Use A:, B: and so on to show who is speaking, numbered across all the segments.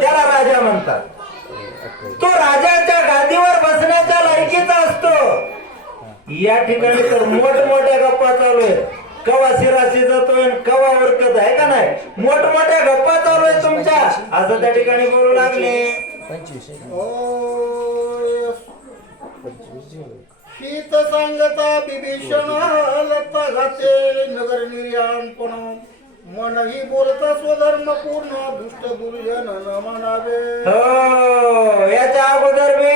A: त्याला राजा म्हणतात. तो राजाच्या गादीवर बसण्याच्या लायकीचा असतो. या ठिकाणी तर मोठमोठ्या गप्पा चालू आहेत. कवा शिराशी जातोय आणि कवा उरकत आहे का नाही? मोठमोठ्या गप्पा चालू आहेत तुमच्या. असं त्या ठिकाणी बोलू लागले.
B: सांगता बिभीषण लता घाते नगर निर्याणपण मनही बोलता स्वधर्म पूर्ण दुष्ट दुर्जन न म्हणावे.
A: हो याच्या अगोदर मी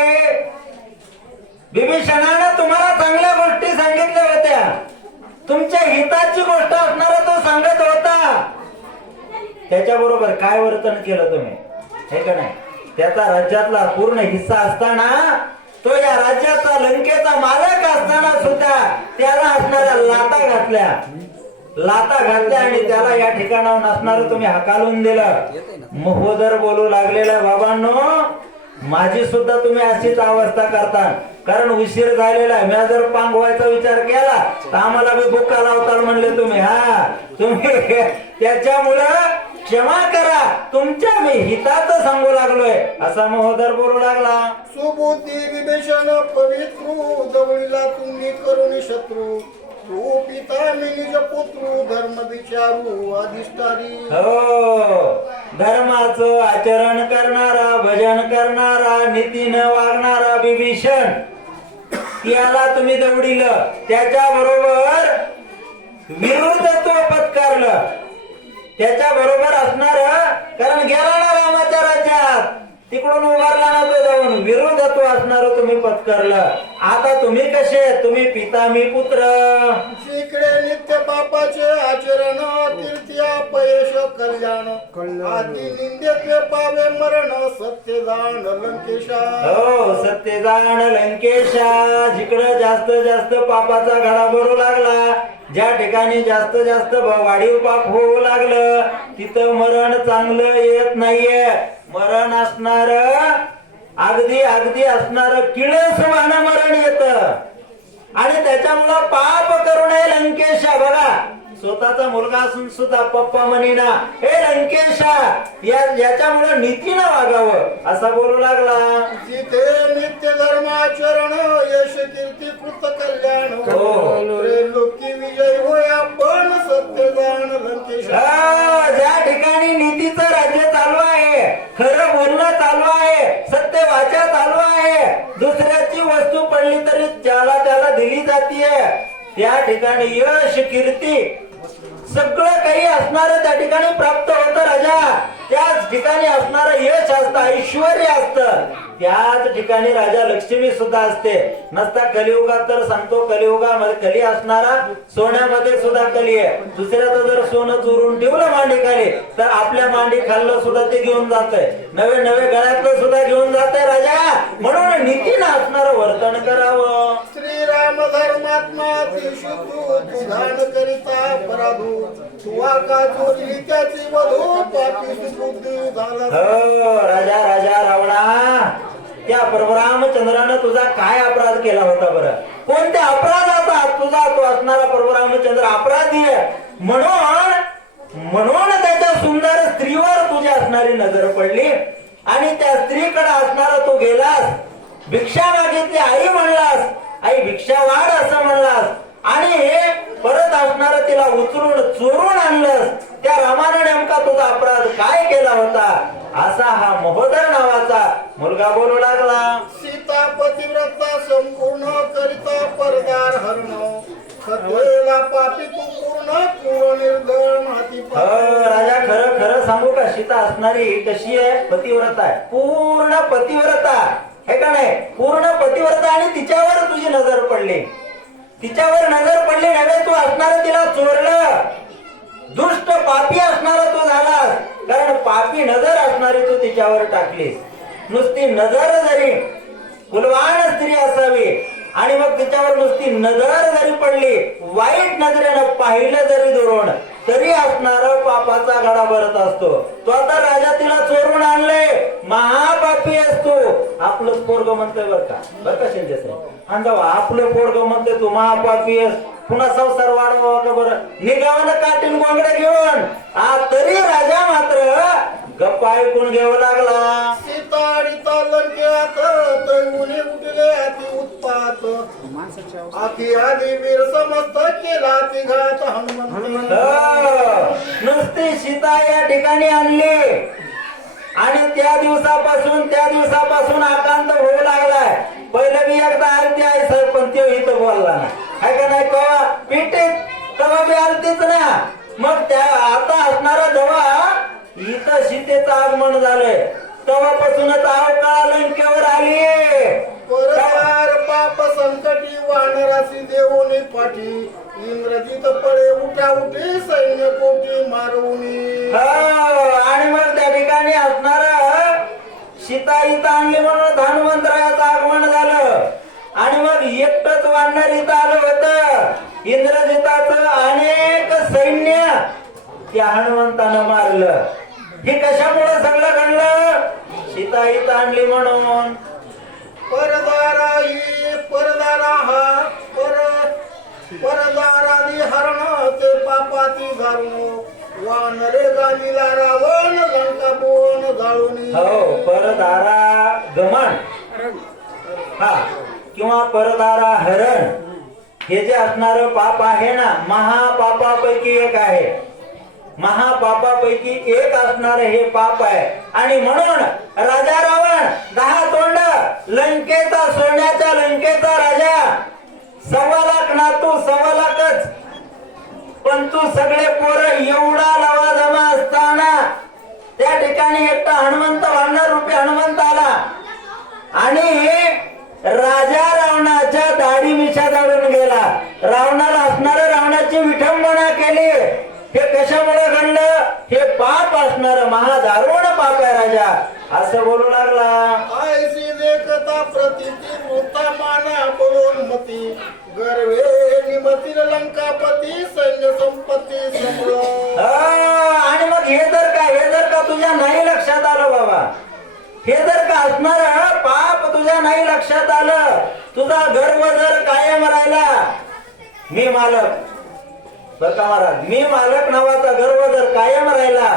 A: विभीषणानं तुम्हाला चांगल्या गोष्टी सांगितल्या होत्या. तुमच्या हिताची गोष्ट असणारा तो सांगत होता. त्याच्या बरोबर काय वर्तन केलं तुम्ही? हे का नाही? त्याचा राज्यातला पूर्ण हिस्सा असताना तो या राज्याचा लंकेचा मालक असताना सुद्धा त्याला असणाऱ्या लाता घातल्या. लाता घातल्या आणि त्याला या ठिकाणावर असणार तुम्ही हकालून दिलं. महोदर बोलू लागलेला बाबांनो माझी सुद्धा तुम्ही अशीच अवस्था करता कारण उशीर झालेला मी जर पांगवायचा विचार केला तर आम्हाला मी बुक्का लावताल म्हणले तुम्ही. हा तुम्ही त्याच्यामुळं क्षमा करा. तुमच्या मी हिताच सांगू लागलोय. असा महोदर बोलू लागला.
B: सुबुद्धी विभीषण पवित्र दवळीला तुम्ही करून शत्रू. तू पिता मी निज धर्म विचारू अधिष्ठारी.
A: हो धर्माचं आचरण करणारा भजन करणारा नीतीनं वागणारा विभीषण याला तुम्ही दवडील त्याच्या बरोबर विरुद्धत्व पत्कारलं. त्याच्या बरोबर असणार कारण गेला ना रामाचाराच्या तिकडून उभारला ना तो जाऊन. विरोधत्व असणार तुम्ही पत्करलं. आता तुम्ही कसे? तुम्ही पिता मी पुत्र.
B: जिकडे नित्य पापाचे आचरण तीर्थी अपयश कल्याण. आधी निंदेचे पावे मरण सत्य जाण लंकेशा.
A: हो सत्य जाण लंकेशा. जिकडं जास्त जास्त पापाचा घडा भरू लागला ज्या ठिकाणी जास्त जास्त वाढीव पाप होऊ लागलं तिथं मरण चांगलं येत नाहीये. मरण असणार अगदी अगदी असणार किळस मान मरण येत. आणि त्याच्यामुळं पाप करू नये लंकेशा. बघा स्वतःचा मुलगा असून सुद्धा पप्पा म्हणीना हे लंकेशा या याच्यामुळं नीतीनं वागावं. असा बोलू लागला.
B: जिथे नित्य धर्माचरण यश कीर्ती कृत
A: त्याला दिली जातीये. त्या ठिकाणी यश कीर्ती. सगळं काही असणार त्या ठिकाणी प्राप्त होतं राजा. त्याच ठिकाणी असणार यश असतं ऐश्वर असतं. त्याच ठिकाणी राजा लक्ष्मी सुद्धा असते. नसता कलियुगात तर सांगतो कलियुगामध्ये कली असणारा सोन्यामध्ये सुद्धा कली आहे. दुसऱ्याचं जर सोनं चोरून ठेवलं मांडी खाली तर आपल्या मांडी खाल्लं सुद्धा ते घेऊन जातंय. नवे नवे गळ्यातलं सुद्धा घेऊन जातंय राजा. म्हणून नीतीनं असणार वर्तन करावं.
B: श्रीराम धर्मात्मा करिता अपराधू. तू चोरली त्याची वधू पापी सुबुद्धी झाला
A: हो राजा राजा रावणा. त्या परमरामचंद्रानं तुझा काय अपराध केला होता बरं? कोणत्या अपराधाचा तुझा तो असणारा परमरामचंद्र अपराधी आहे? म्हणून म्हणून त्याच्या सुंदर स्त्रीवर तुझी असणारी नजर पडली आणि त्या स्त्रीकडे असणारा तू गेलास. भिक्षा मागितली आई म्हणलास आई भिक्षा वाढ असं म्हणलास. आणि हे उचलून चोरून आणलं. त्या रामानं नेमका तुझा अपराध काय केला होता? असा हा महोदर नावाचा मुलगा बोलू लागला.
B: सीता पतिव्रता संपूर्ण करिता परदार हरण. खतवेला पापी तू पूर्ण पूर्ण निर्दळ माती
A: हो, राजा खरं खरं सांगू का? सीता असणारी कशी आहे? पतिव्रता आहे. पूर्ण पतिव्रता. हे का नाही? पूर्ण पतिव्रता आणि तिच्यावर तुझी नजर पडली. तिच्यावर नजर पडली नव्हे तू असणार तिला चोरलं दुष्ट पापी असणारा तो झालास. कारण पापी नजर असणारी तू तिच्यावर टाकलीस. नुसती नजर जरी कुलवान स्त्री असावी आणि मग तिच्यावर नुसती नजर जरी पडली वाईट नजरेनं पाहिलं जरी दुरून तरी असणार पापाचा गडा भरत असतो. तो आता राजा तिला चोरून आणले महापापी असतो. आपलं पोरग म्हणतोय बर का? बर का शिंदे साहेब? आणि जेव्हा आपलं पोरग म्हणतोय तू महापापी आहेस. पुन्हा संसार वाढवा का बरं? निघावं काटीन गोंगड्या घेऊन. आ तरी राजा मात्र गप्पा ऐकून घ्यावं लागला.
B: आणि लंकेत तैमुनी उठले अति उत्पात. आधी आधी वीर समस्त केला तिघात हनुमंत
A: हो, नुसती सीता या ठिकाणी आणली. आणि त्या दिवसापासून त्या दिवसापासून आकांत होऊ लागलाय. पहिलं मी एकदा आरती आहे सर पण ते इथं बोलला ना आहे का नाही कवा? पिटीत तेव्हा मी आरतीच ना. मग त्या आता असणारा जेव्हा इथं सीतेचं आगमन झालंय. तेव्हापासूनच अवकाळ लंकेवर आली?
B: परदार पाप संकटी वानरासी देवोनी पाठी इंग्रजीत पळे उठा उठी सैन्य कोटी मारवणी
A: हो, आणि मग त्या ठिकाणी असणार सीता इथं आणली म्हणून धन्वंतरायाचं आगमन झालं. आणि मग एकटच वाढणार इथं आलं होतं. इंद्रजिताचं अनेक सैन्य त्या हनुमंतानं मारलं. हे कशामुळे सगळं घडलं? सीता इथं आणली म्हणून.
B: परदारा ही परदारा हा पर परदारादी हरण ते पापाती घालून वानरे गालीला रावण लंका बोन घालून
A: हो परदारा गमन. हा किंवा परदारा हरण. हे जे असणार पाप आहे ना महापापापैकी एक आहे. महापापापैकी एक असणार हे पाप आहे. आणि म्हणून राजा रावण दहा तोंड लंकेचा सोन्याच्या लंकेचा राजा. सव्वा लाख नातू सव्वा लाखच. पण तू सगळे पोर एवढा लवाजमा असताना त्या ठिकाणी एकटा हनुमंत वाढणार रुपये हनुमंत आला. आणि राजा रावणाच्या दाढी मिशा जाळून गेला. रावणाला असणार रावणाची विठंबना केली हे कशामुळे घडलं हे पाप असणार महादारुण पाप आहे राजा. असं बोलू लागला.
B: ऐसी देखता प्रतिती वृत्ता माना बलोन्मती गर्वे निमतील लंकापती सैन्य संपत्ती
A: आणि मग हे जर का हे जर का तुझ्या नाही लक्षात आलं बाबा. हे जर का असणार पाप तुझ्या नाही लक्षात आलं तुझा गर्व जर कायम राहिला मी मालक. बर का महाराज? मी मालक नावाचा गर्व जर कायम राहिला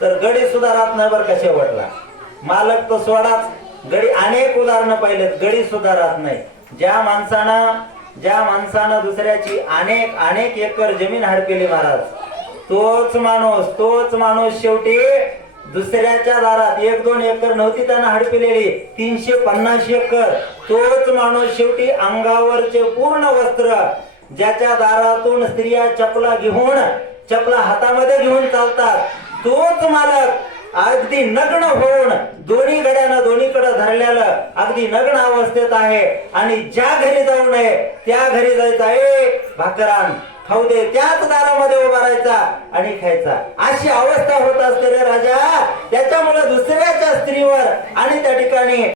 A: तर गडी सुद्धा राहत नाही बर का शेवटला. मालक तर सोडाच. गडी अनेक उदाहरणं पाहिलेत गडी सुद्धा राहत नाही. ज्या माणसानं ज्या माणसानं दुसऱ्याची अनेक अनेक एकर जमीन हडपेली महाराज तोच माणूस तोच माणूस शेवटी दुसऱ्याच्या दारात एक दोन एकर नव्हती त्यांना हडपिलेली तीनशे पन्नास एकर. तोच माणूस शेवटी अंगावरचे पूर्ण वस्त्र ज्याच्या दारातून स्त्रिया चपला घेऊन चपला हातामध्ये घेऊन चालतात. तोच मालक अगदी नग्न होऊन दोन्ही गड्यानं दोन्हीकडे धरलेलं अगदी नग्न अवस्थेत आहे. आणि ज्या घरी जाऊ नये त्या घरी जायचं आहे. भाकरान खाऊ दे त्याच दारामध्ये उभा राहायचा आणि खायचा. अशी अवस्था होत असते रे राजा. त्याच्यामुळे दुसऱ्याच्या स्त्रीवर आणि त्या ठिकाणी